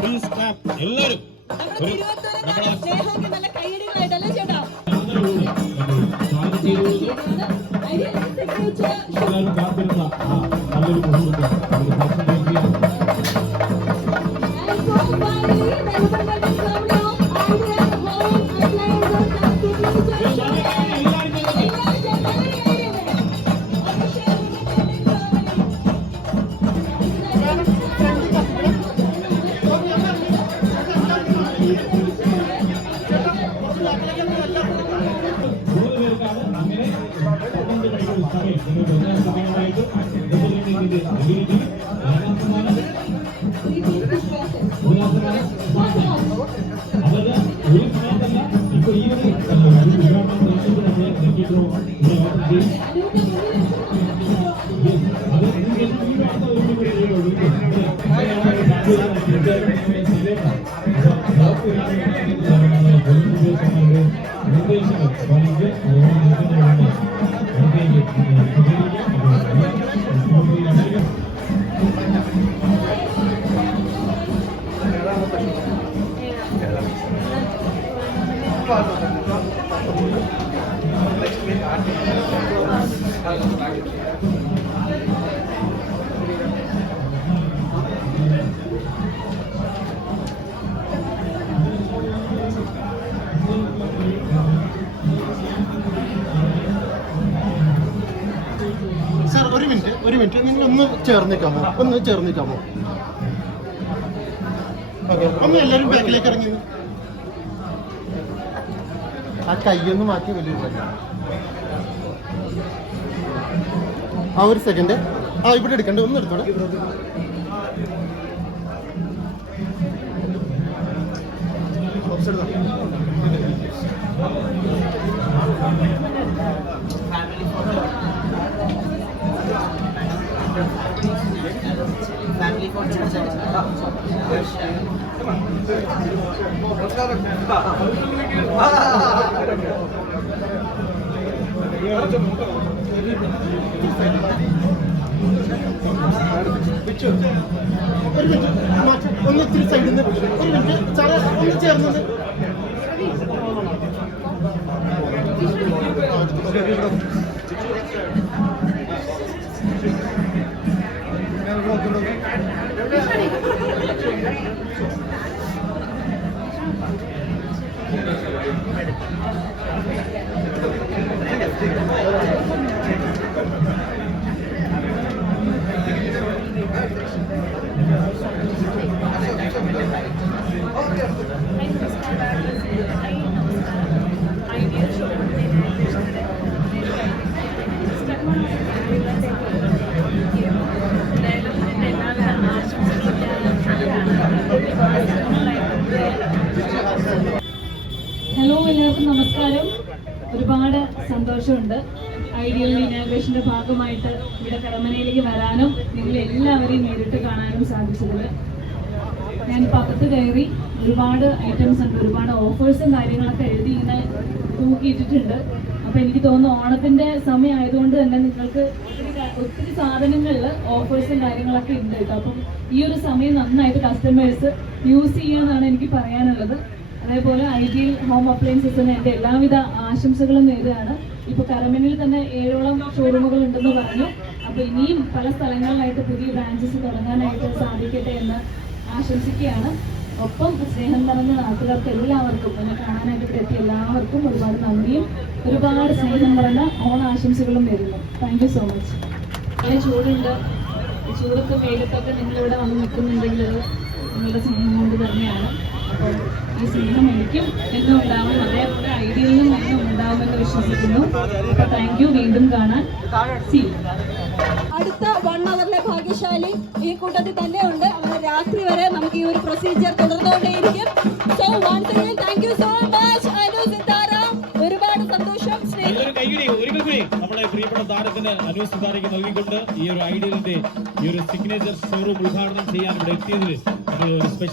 Please clap എല്ലാവരും. Sir ഒരു minute നിങ്ങൾ ഒന്ന് ചേർന്നിക്കാമോ ഓക്കെ ഒന്ന് എല്ലാവരും ബാക്കിലേക്ക് ഇറങ്ങി ആ കയ്യൊന്ന് മാറ്റി വലിയൊരു ആ ഒരു സെക്കൻഡ് ഇവിടെ എടുക്കണ്ടേ ഒന്ന് എടുത്തോളൂ family photos ഒന്ന് ഇത്തിരി സൈഡിൽ നിന്ന് ഒരു മിനിറ്റ് സാറേ ഒന്ന് ചേർന്നത് ഹലോ, എല്ലാവർക്കും നമസ്കാരം. ഒരുപാട് സന്തോഷമുണ്ട് ഐഡിയൽ ഇനാഗ്രേഷന്റെ ഭാഗമായിട്ട് ഇവിടെ കരമനയിലേക്ക് വരാനും നിങ്ങൾ എല്ലാവരെയും നേരിട്ട് കാണാനും സാധിച്ചതിൽ. ഞാനിപ്പോൾ അകത്ത് കയറി ഒരുപാട് ഐറ്റംസ് ഉണ്ട്, ഒരുപാട് ഓഫേഴ്സും കാര്യങ്ങളൊക്കെ എഴുതി ഇങ്ങനെ തൂക്കിയിട്ടിട്ടുണ്ട്. അപ്പോൾ എനിക്ക് തോന്നുന്നു ഓണത്തിന്റെ സമയം ആയതുകൊണ്ട് തന്നെ നിങ്ങൾക്ക് ഒത്തിരി സാധനങ്ങളിൽ ഓഫേഴ്സും കാര്യങ്ങളൊക്കെ ഉണ്ട് കേട്ടോ. അപ്പം ഈ ഒരു സമയം നന്നായിട്ട് കസ്റ്റമേഴ്സ് യൂസ് ചെയ്യാന്നാണ് എനിക്ക് പറയാനുള്ളത്. അതേപോലെ ഐഡിയൽ ഹോം അപ്ലയൻസസിന് എൻ്റെ എല്ലാവിധ ആശംസകളും നേരുകയാണ്. ഇപ്പോൾ കരമനയിൽ തന്നെ 7ഓളം ഷോറൂമുകൾ ഉണ്ടെന്ന് പറഞ്ഞു. അപ്പോൾ ഇനിയും പല സ്ഥലങ്ങളിലായിട്ട് പുതിയ ബ്രാഞ്ചസ് തുടങ്ങാനായിട്ട് സാധിക്കട്ടെ എന്ന് ആശംസിക്കുകയാണ്. ഒപ്പം സ്നേഹം നിറഞ്ഞ നാട്ടുകാർക്ക് എല്ലാവർക്കും എന്നെ കാണാനായിട്ട് ഇവിടെ എത്തിയ എല്ലാവർക്കും ഒരുപാട് നന്ദിയും ഒരുപാട് സ്നേഹം നിറഞ്ഞ ഓണാശംസകളും നേരുന്നു. Thank you so much. നല്ല ചൂടുണ്ട്. ഈ ചൂടൊക്കെ വെയിലത്തൊക്കെ നിങ്ങളിവിടെ വന്ന് നിൽക്കുന്നുണ്ടെങ്കിൽ അത് നിങ്ങളുടെ സ്നേഹം കൊണ്ട് തന്നെയാണ്. അപ്പോൾ ഈ സ്നേഹം എനിക്കും എന്നും ഉണ്ടാവും, അതേപോലെ ഐഡിയലിനും എന്നും ഉണ്ടാവുമെന്ന് വിശ്വസിക്കുന്നു. അപ്പോൾ താങ്ക് യു. വീണ്ടും കാണാൻ അടുത്ത 1 അവറിലെ ഭാഗ്യശാലി ഈ കൂട്ടത്തിൽ തന്നെ ഉണ്ട്. അങ്ങനെ രാത്രി വരെ നമുക്ക് ഈ ഒരു പ്രൊസീജിയർ തുടർന്നുകൊണ്ടേയിരിക്കും. So once again thank you so much Anu Sithara. ഒരുപാട് സന്തോഷം. നമ്മുടെ പ്രിയപ്പെട്ട താരത്തിന് അനു സിതാരയ്ക്ക് നൽകിക്കൊണ്ട് ഈ ഒരു ഐഡിയലിന്റെ ഈ ഒരു സിഗ്നേച്ചർ ഷോറൂം ഉദ്ഘാടനം ചെയ്യാൻ ഇവിടെ എത്തിയതിൽ ഒരു സ്പെഷ്യൽ